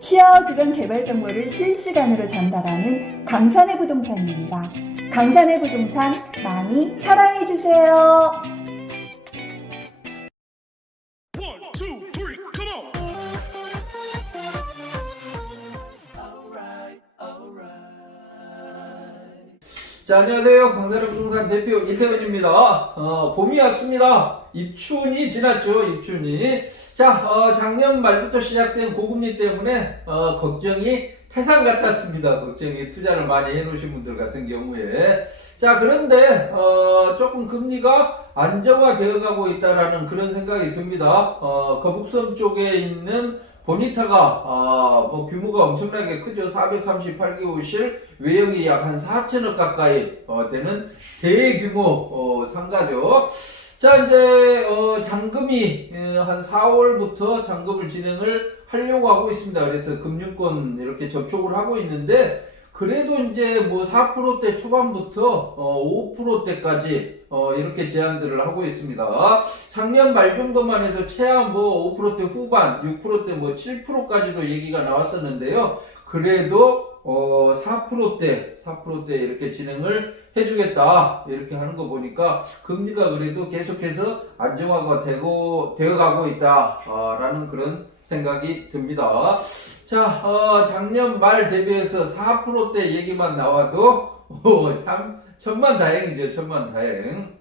쉬어주건 개발 정보를 실시간으로 전달하는 강산의 부동산입니다. 강산의 부동산 많이 사랑해주세요. 자, 안녕하세요. 강산의 부동산 대표 이태원입니다. 봄이 왔습니다. 입춘이 지났죠, 입춘이. 자, 작년 말부터 시작된 고금리 때문에, 걱정이 태산 같았습니다. 걱정이 투자를 많이 해놓으신 분들 같은 경우에. 자, 그런데, 조금 금리가 안정화되어 가고 있다라는 그런 생각이 듭니다. 거북선 쪽에 있는 보니타가 규모가 엄청나게 크죠. 438개호실, 외형이 약 한 4천억 가까이 되는 대규모 상가죠. 자, 이제 잔금이 한 4월부터 잔금을 진행을 하려고 하고 있습니다. 그래서 금융권 이렇게 접촉을 하고 있는데, 그래도 이제 뭐 4%대 초반부터 5%대까지 이렇게 제한들을 하고 있습니다. 작년 말 정도만 해도 최하 뭐 5%대 후반, 6%대 뭐 7%까지도 얘기가 나왔었는데요. 그래도 4%대 이렇게 진행을 해주겠다 이렇게 하는 거 보니까 금리가 그래도 계속해서 안정화가 되어가고 있다라는 그런 생각이 듭니다. 자, 작년 말 대비해서 4%대 얘기만 나와도 참 천만다행이죠. 천만다행.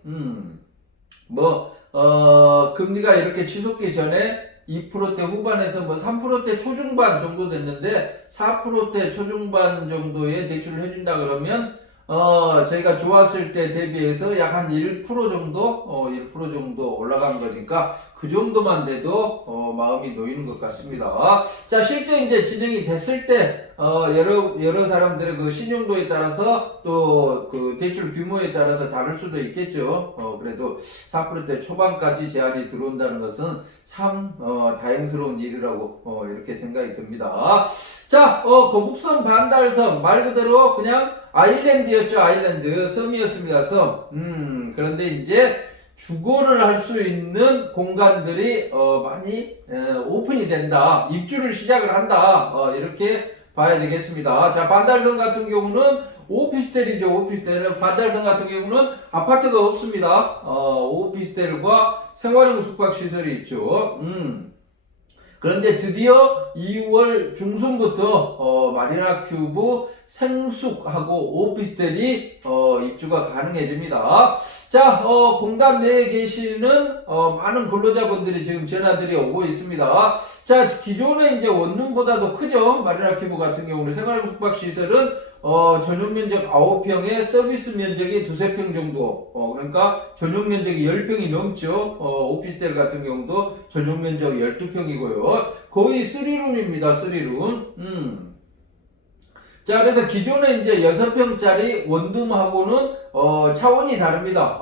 금리가 이렇게 치솟기 전에 2%대 후반에서 뭐 3%대 초중반 정도 됐는데 4%대 초중반 정도의 대출을 해준다 그러면 저희가 좋았을 때 대비해서 약 한 1% 정도 1% 정도 올라간 거니까 그 정도만 돼도 마음이 놓이는 것 같습니다. 자, 실제 이제 진행이 됐을 때 여러 사람들의 그 신용도에 따라서 또 그 대출 규모에 따라서 다를 수도 있겠죠. 그래도 4%대 초반까지 제한이 들어온다는 것은 참 다행스러운 일이라고 이렇게 생각이 듭니다. 자, 거북선 반달섬 말 그대로 그냥 아일랜드였죠. 아일랜드 섬이었습니다. 섬. 그런데 이제 주거를 할 수 있는 공간들이 많이 오픈이 된다. 입주를 시작을 한다. 이렇게 봐야 되겠습니다. 자, 반달섬 같은 경우는 오피스텔이죠. 오피스텔. 반달섬 같은 경우는 아파트가 없습니다. 오피스텔과 생활용 숙박시설이 있죠. 그런데 드디어 2월 중순부터 마리나 큐브 생숙하고 오피스텔이 입주가 가능해집니다. 자, 공단 내에 계시는 많은 근로자분들이 지금 전화들이 오고 있습니다. 자, 기존에 이제 원룸보다도 크죠. 마리나 큐브 같은 경우는 생활용 숙박시설은 전용 면적 9평에 서비스 면적이 2~3평 정도. 그러니까 전용 면적이 10평이 넘죠. 오피스텔 같은 경우도 전용 면적 12평이고요. 거의 3룸입니다. 3룸. 자, 그래서 기존에 이제 6평짜리 원룸하고는 차원이 다릅니다.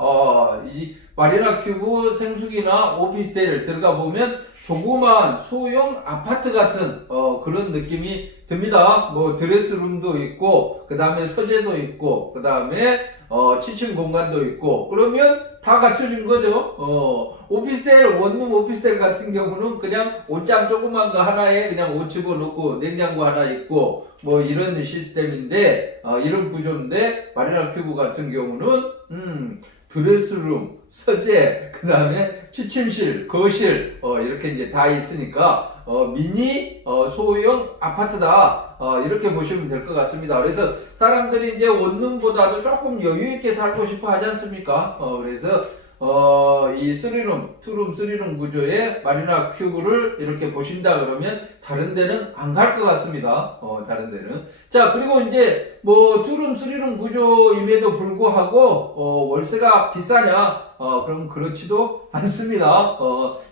이 마리나 큐브 생숙이나 오피스텔 들어가 보면 조그만 소형 아파트 같은 그런 느낌이 듭니다. 뭐 드레스룸도 있고, 그 다음에 서재도 있고, 그 다음에 7층 공간도 있고, 그러면 다 갖춰진 거죠. 오피스텔, 원룸 오피스텔 같은 경우는 그냥 옷장 조그만 거 하나에 그냥 옷 집어넣고 냉장고 하나 있고 뭐 이런 시스템인데 이런 구조인데, 마리나 큐브 같은 경우는 드레스룸, 서재, 그 다음에 취침실, 거실, 이렇게 이제 다 있으니까, 미니, 소형 아파트다, 이렇게 보시면 될 것 같습니다. 그래서 사람들이 이제 원룸보다도 조금 여유있게 살고 싶어 하지 않습니까? 그래서, 이 3룸, 2룸, 3룸 구조의 마리나 큐브를 이렇게 보신다 그러면 다른 데는 안 갈 것 같습니다. 다른 데는. 자, 그리고 이제 뭐 2룸, 3룸 구조임에도 불구하고 월세가 비싸냐? 그럼 그렇지도 않습니다.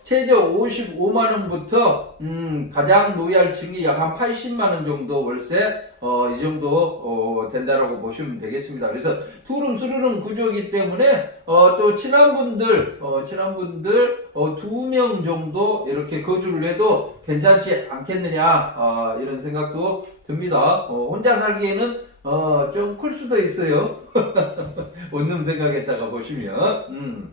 최저 55만원부터 가장 로얄층이 약 한 80만원 정도 월세 이 정도 된다라고 보시면 되겠습니다. 그래서 2룸, 3룸 구조이기 때문에 또 친한 분들 2명 정도 이렇게 거주를 해도 괜찮지 않겠느냐 이런 생각도 듭니다. 혼자 살기에는 좀 클 수도 있어요. 원룸 생각했다가 보시면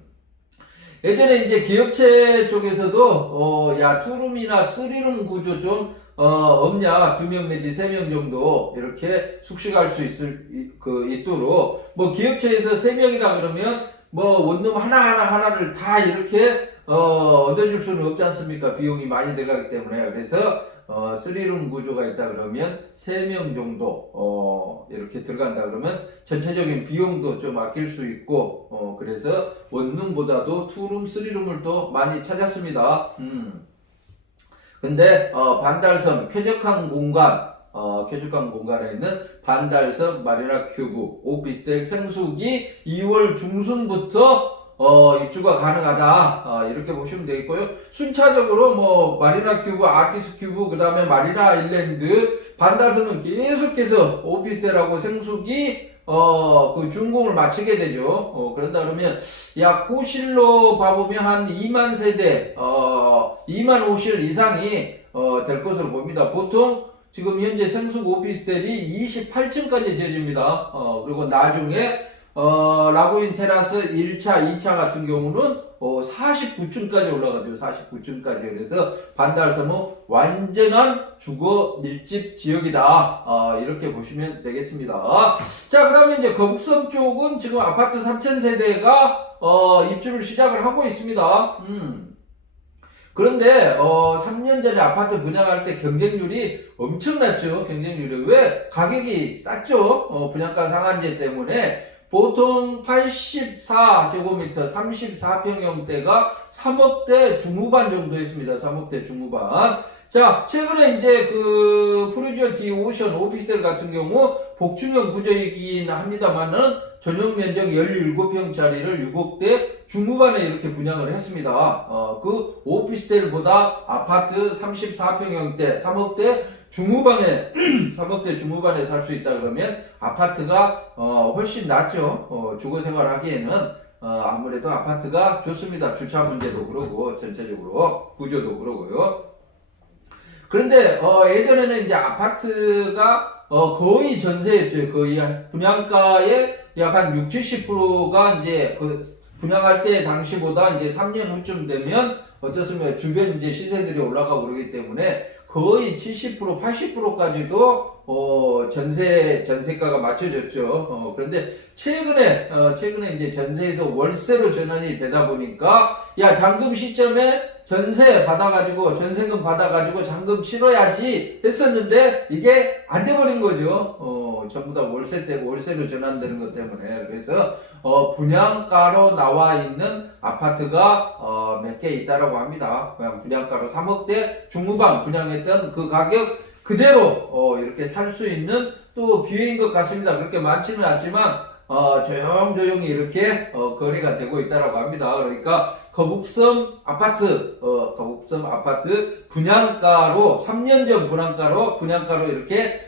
예전에 이제 기업체 쪽에서도 야 투룸이나 쓰리룸 구조 좀 없냐, 2명 내지 3명 정도 이렇게 숙식할 수 있도록 뭐 기업체에서 3명이다 그러면 뭐 원룸 하나를 다 이렇게 얻어줄 수는 없지 않습니까? 비용이 많이 들어가기 때문에. 그래서 3룸 구조가 있다 그러면 3명 정도 이렇게 들어간다 그러면 전체적인 비용도 좀 아낄 수 있고 그래서 원룸보다도 2룸, 3룸을 또 많이 찾았습니다. 근데 반달섬 쾌적한 공간에 있는 반달섬 마리나 큐브 오피스텔 생수기 2월 중순부터 입주가 가능하다. 이렇게 보시면 되겠고요. 순차적으로 뭐 마리나 큐브, 아티스 큐브, 그 다음에 마리나 아일랜드, 반달섬은 계속해서 오피스텔하고 생수기 그 준공을 마치게 되죠. 그런다 그러면 약 호실로 봐보면 한 2만 세대, 2만 호실 이상이 될 것으로 봅니다. 보통 지금 현재 생수 오피스텔이 28층까지 지어집니다. 그리고 나중에 라구인 테라스 1차, 2차 같은 경우는 49층까지 올라가죠. 49층까지. 그래서 반달섬은 완전한 주거 밀집 지역이다. 이렇게 보시면 되겠습니다. 자, 그 다음에 이제 거북섬 쪽은 지금 아파트 3,000세대가 입주를 시작을 하고 있습니다. 그런데 3년 전에 아파트 분양할 때 경쟁률이 엄청났죠. 경쟁률이. 왜? 가격이 쌌죠. 분양가 상한제 때문에. 보통 84제곱미터 34평형대가 3억대 중후반 정도 했습니다. 3억대 중후반. 자, 최근에 이제 그 프루지오 디 오션 오피스텔 같은 경우 복층형 구조이긴 합니다만은 전용 면적 17평짜리를 6억대 중후반에 이렇게 분양을 했습니다. 그 오피스텔보다 아파트 34평형대 3억대 중후반에 3억대 중후반에 살 수 있다 그러면 아파트가 훨씬 낫죠. 주거 생활하기에는 아무래도 아파트가 좋습니다. 주차 문제도 그러고 전체적으로 구조도 그러고요. 그런데 예전에는 이제 아파트가 거의 전세였죠. 거의 분양가의 약 한 60-70%가 이제 그 분양할 때 당시보다 이제 3년 후쯤 되면 어쩌면 주변 이제 시세들이 올라가고 그러기 때문에 거의 70%, 80%까지도 전세가가 맞춰졌죠. 그런데 최근에 이제 전세에서 월세로 전환이 되다 보니까 야 잔금 시점에 전세금 받아가지고 잔금 치러야지 했었는데 이게 안 돼버린 거죠. 전부 다 월세로 전환되는 것 때문에. 그래서 분양가로 나와 있는 아파트가 몇 개 있다라고 합니다. 그냥 분양가로 3억대 중후반 분양했던 그 가격 그대로 이렇게 살 수 있는 또 기회인 것 같습니다. 그렇게 많지는 않지만 조용조용히 이렇게 거래가 되고 있다라고 합니다. 그러니까 거북섬 아파트 분양가로 3년 전 분양가로 이렇게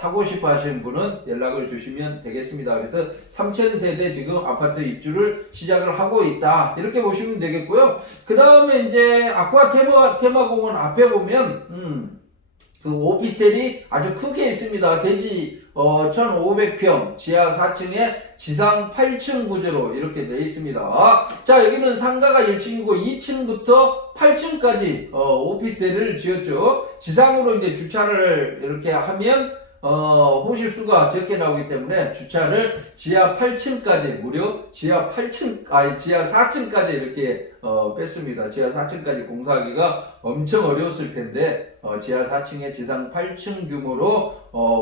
사고 싶어 하시는 분은 연락을 주시면 되겠습니다. 그래서 3,000세대 지금 아파트 입주를 시작을 하고 있다. 이렇게 보시면 되겠고요. 그 다음에 이제 아쿠아 테마공원 앞에 보면 그 오피스텔이 아주 크게 있습니다. 대지 1,500평, 지하 4층에 지상 8층 구조로 이렇게 되어 있습니다. 자, 여기는 상가가 1층이고 2층부터 8층까지 오피스텔을 지었죠. 지상으로 이제 주차를 이렇게 하면 호실 수가 적게 나오기 때문에 주차를 지하 8층까지 지하 4층까지 이렇게 뺐습니다. 지하 4층까지 공사하기가 엄청 어려웠을 텐데 지하 4층에 지상 8층 규모로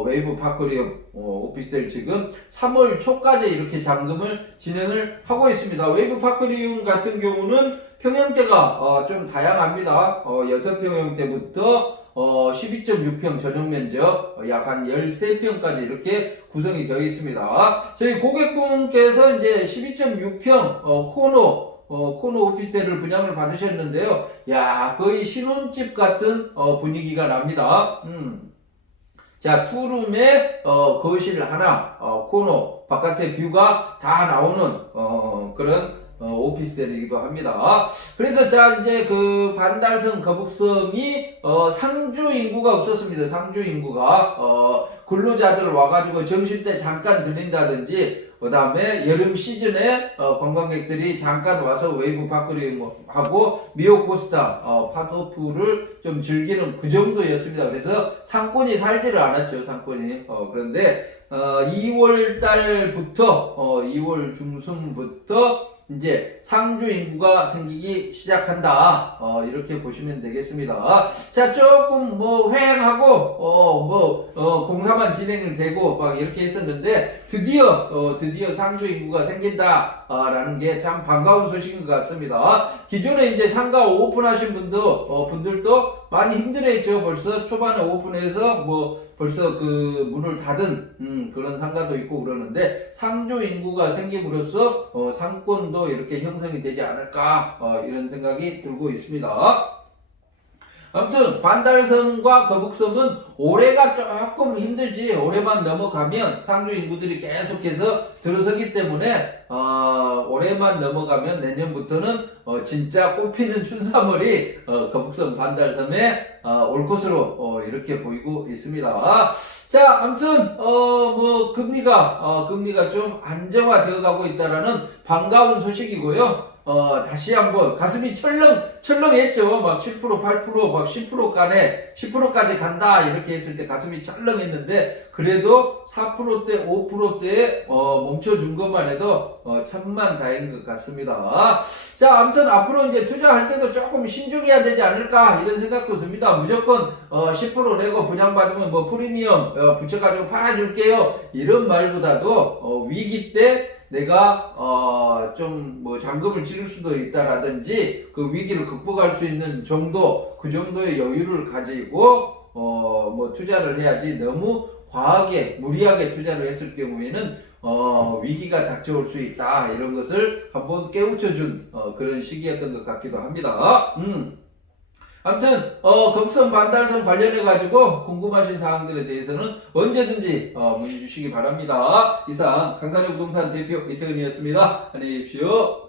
웨이브 파크리움 오피스텔 지금 3월 초까지 이렇게 잔금을 진행을 하고 있습니다. 웨이브 파크리움 같은 경우는 평형대가 좀 다양합니다. 6평형대부터 12.6평 전용 면적 약 한 13평까지 이렇게 구성이 되어 있습니다. 저희 고객분께서 이제 12.6평 코너 오피스텔을 분양을 받으셨는데요. 야, 거의 신혼집 같은 분위기가 납니다. 자, 투룸에 거실 하나, 코너, 바깥에 뷰가 다 나오는 그런 오피스텔이기도 합니다. 그래서 자 이제 그 반달섬 거북섬이 상주 인구가 없었습니다. 상주 인구가 근로자들 와가지고 점심 때 잠깐 들린다든지 그 다음에 여름 시즌에 관광객들이 잠깐 와서 웨이브 파크링 하고 미오코스타 파도프를 좀 즐기는 그 정도였습니다. 그래서 상권이 살지를 않았죠. 상권이. 그런데 2월 달부터 2월 중순부터 이제 상주 인구가 생기기 시작한다. 이렇게 보시면 되겠습니다. 자, 조금 뭐 횡하고 공사만 진행을 되고 막 이렇게 했었는데 드디어 상주 인구가 생긴다라는 게 참 반가운 소식인 것 같습니다. 기존에 이제 상가 오픈하신 분들도 많이 힘들어했죠. 벌써 초반에 오픈해서 벌써 그 문을 닫은 그런 상가도 있고 그러는데 상주 인구가 생김으로써 상권도 이렇게 형성이 되지 않을까 이런 생각이 들고 있습니다. 아무튼 반달섬과 거북섬은 올해가 조금 힘들지 올해만 넘어가면 상주 인구들이 계속해서 들어서기 때문에 올해만 넘어가면 내년부터는 진짜 꽃피는 춘삼월이 거북섬 반달섬에 올 것으로 이렇게 보이고 있습니다. 자, 아무튼 금리가 좀 안정화되어 가고 있다라는 반가운 소식이고요. 다시 한번 가슴이 철렁했죠. 막 7%, 8%, 막 10%까지 간다 이렇게 했을 때 가슴이 철렁했는데 그래도 4%대, 5%대에 멈춰준 것만 해도 천만 다행인 것 같습니다. 자, 아무튼 앞으로 이제 투자할 때도 조금 신중해야 되지 않을까 이런 생각도 듭니다. 무조건 10% 내고 분양받으면 프리미엄 붙여가지고 팔아줄게요 이런 말보다도 위기 때 내가 좀 잔금을 치를 수도 있다라든지 그 위기를 극복할 수 있는 정도 그 정도의 여유를 가지고 투자를 해야지 너무 과하게 무리하게 투자를 했을 경우에는 위기가 닥쳐올 수 있다 이런 것을 한번 깨우쳐준 그런 시기였던 것 같기도 합니다. 아무튼 거북섬 반달섬 관련해 가지고 궁금하신 사항들에 대해서는 언제든지 문의 주시기 바랍니다. 이상 강산의 부동산 대표 이태은이었습니다. 안녕히 계십시오.